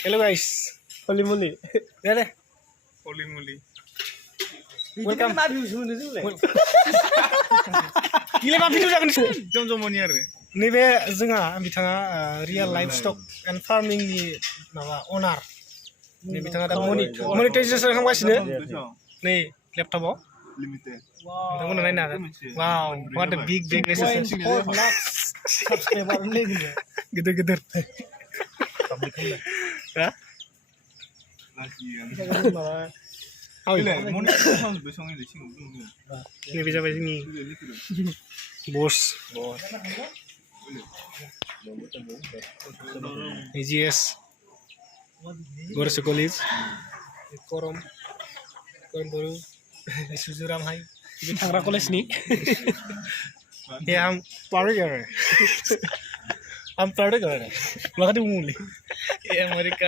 Hello guys, holy moly. Deh. Holy moly. Welcome. Gila मा video जागोन जमजमनि आरो नैबे जोंहा बिथाङा रियेल लाइफ स्टक एन्ड फार्मिंनि माबा अनार नै बिथाङा दा मनिटाइजेसन खालामगासिनो नै लेपटपआव लिमिटेड नोंथांमोना नायनो हागोन वाव व्हाट अ बिग साबस्क्राइबार गिदिर गिदिर हा नैबे जाबाय जोंनि बस AGS Gorsu College Korom Baru Suzuram High ini Tangerang College nih ya I'm proud of it makanya mulai ya mereka